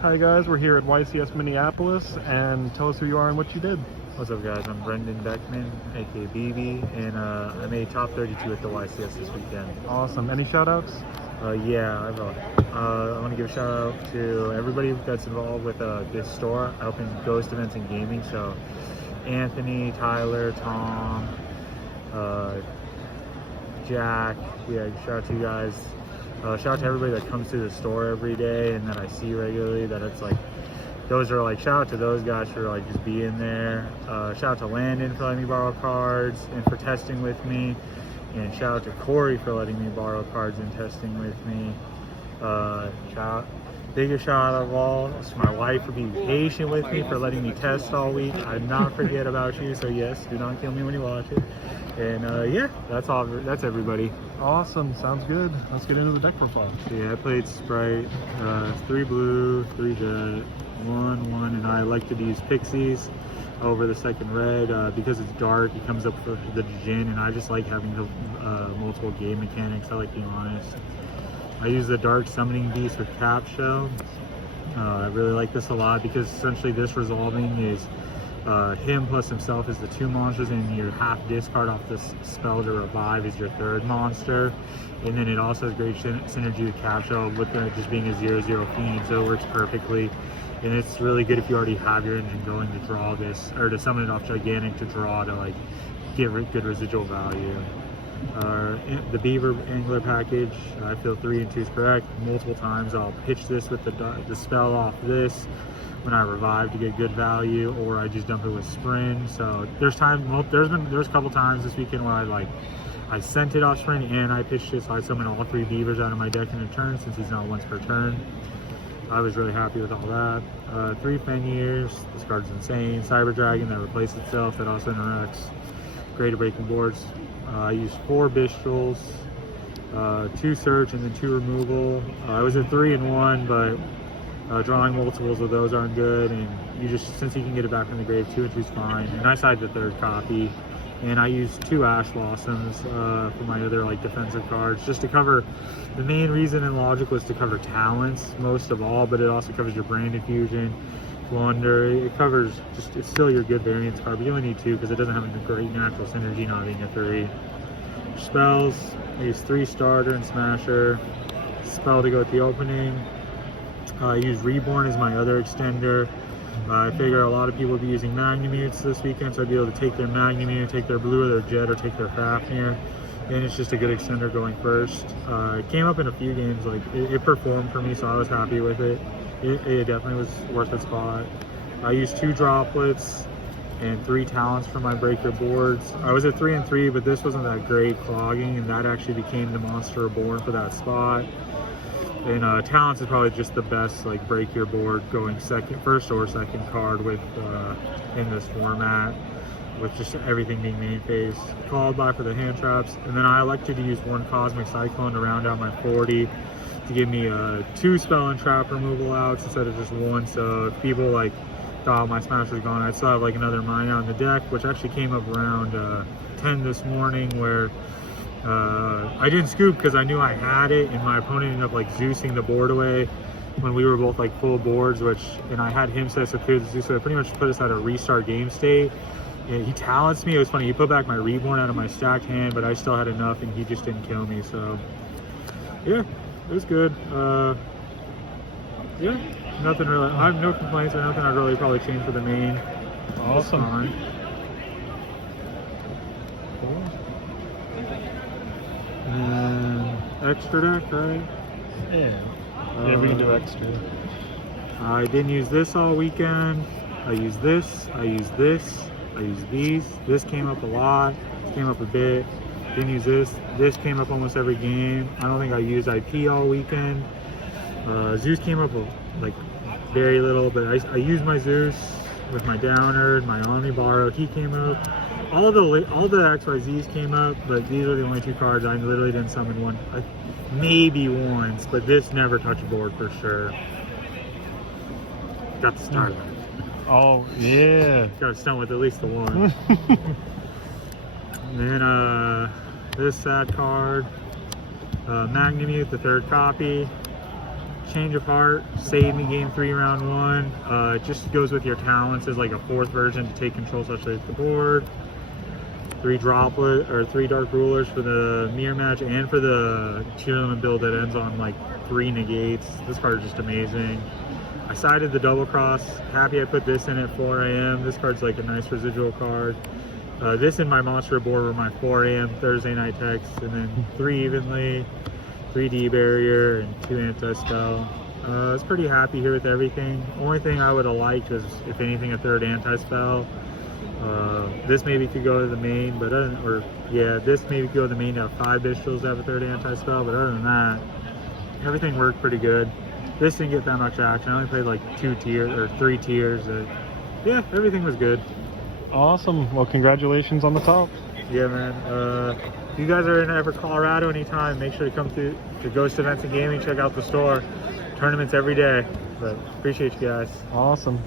Hi guys, we're here at YCS Minneapolis, and tell us who you are and what you did. What's up guys, I'm Brenden Beckmann, aka BB, and I made top 32 at the YCS this weekend. Awesome. Any shout outs? Yeah, I will. I want to give a shout out to everybody that's involved with this store, helping Ghost Events and Gaming. So Anthony, Tyler, Tom, Jack, yeah, shout out to you guys. Shout out to everybody that comes to the store every day and that I see regularly, that it's like, those are like, shout out to those guys for like just being there. Shout out to Landon for letting me borrow cards and for testing with me. And shout out to Corey for letting me borrow cards and testing with me. Biggest shout out of all is my wife for being patient with me, for letting me test all week. I did not forget about you, so yes, do not kill me when you watch it. And yeah, that's all. That's everybody. Awesome. Sounds good. Let's get into the deck profile. Yeah, I played Spright, 3 blue, 3 jet, 1, and I elected to use Pixies over the second red because it's dark. It comes up for the Djinn, and I just like having the multiple game mechanics. I like being honest. I use the dark summoning beast with Cap Shell. I really like this a lot because essentially this resolving is him plus himself is the 2 monsters, and your half discard off this spell to revive is your 3rd monster. And then it also has great synergy with Cap Shell with just being a 0/0 fiend, so it works perfectly. And it's really good if you already have your engine going to draw this, or to summon it off Gigantic to draw to like get good residual value. The Beaver Angler package, I feel 3 and 2 is correct. Multiple times I'll pitch this with the spell off this when I revive to get good value, or I just dump it with Sprint. So there's a couple times this weekend where I sent it off Sprint and I pitched it, so I summoned all 3 beavers out of my deck in a turn since he's not once per turn. I was really happy with all that. 3 Fenyirs, this card's insane. Cyber Dragon that replaces itself, that also interacts. Great at breaking boards. I used 4 Bistrels, 2 Search, and then 2 Removal. I was at 3 and 1, but drawing multiples of those aren't good, and since you can get it back from the grave, 2 and 2 is fine. And I sided the 3rd copy, and I used 2 Ash Blossoms for my other defensive cards, just to cover. The main reason in Logic was to cover talents most of all, but it also covers your Branden Fusion, Wonder. It covers it's still your good variance card, but you only need 2 because it doesn't have a great natural synergy not being a 3. Spells, I use 3 Starter and Smasher. Spell to go with the opening. I use Reborn as my other extender. I figure a lot of people will be using Magnamutes this weekend, so I'd be able to take their Magnamute, take their Blue or their Jet, or take their Fafnir, and it's just a good extender going first. It came up in a few games, it performed for me, so I was happy with it. It definitely was worth its spot. I used 2 Droplets and 3 Talents for my breaker boards. I was at 3 and 3, but this wasn't that great clogging, and that actually became the Monster Reborn for that spot. And Talents is probably just the best break your board going first or second card with in this format, with just everything being main phase. Called by for the hand traps, and then I elected to use 1 Cosmic Cyclone to round out my 40 to give me 2 spell and trap removal outs instead of just 1. So if people thought my Smash was gone, I'd still have another mine out in the deck, which actually came up around 10 this morning, where I didn't scoop because I knew I had it, and my opponent ended up Zeusing the board away when we were both full boards, and I had him set so clear the Zeus, so it pretty much put us at a restart game state. And he talents me. It was funny, he put back my Reborn out of my stacked hand, but I still had enough and he just didn't kill me. So yeah, it was good. Yeah, nothing really, I have no complaints or nothing I'd really probably change for the main. Awesome. Cool. And extra deck, right? Yeah, we can do extra. I didn't use this all weekend. I used this, I used this, I used these. This came up a lot, came up a bit. Didn't use this. This came up almost every game. I don't think I used IP all weekend. Zeus came up very little, but I used my Zeus with my Downer, my Omni Borrow. He came up. All the XYZs came up, but these are the only 2 cards I literally didn't summon one, maybe once, but this never touched board for sure. Got the start. Oh yeah. Got to stun with at least the 1. And then this sad card, Magnamute, the 3rd copy. change of heart, saved me game 3, round 1. It just goes with your talents as like a 4th version to take control such as the board. 3 dark rulers for the mirror match and for the cheerleading build that ends on like 3 negates. This card is just amazing. I sided the double cross. Happy I put this in at 4 a.m. This card's like a nice residual card. This and my monster board were my 4 a.m. Thursday night texts, and then 3 evenly, 3 D barrier, and 2 anti-spell. I was pretty happy here with everything. Only thing I would have liked was, if anything, a 3rd anti-spell. This maybe could go to the main, but this maybe could go to the main to have 5 Bistros to have a 3rd anti-spell, but other than that, everything worked pretty good. This didn't get that much action. I only played like 3 tiers. Yeah, everything was good. Awesome. Well, congratulations on the top. Yeah, man. If you guys are in ever Colorado anytime, make sure to come to Ghost Events and Gaming, check out the store. Tournaments every day. But appreciate you guys. Awesome.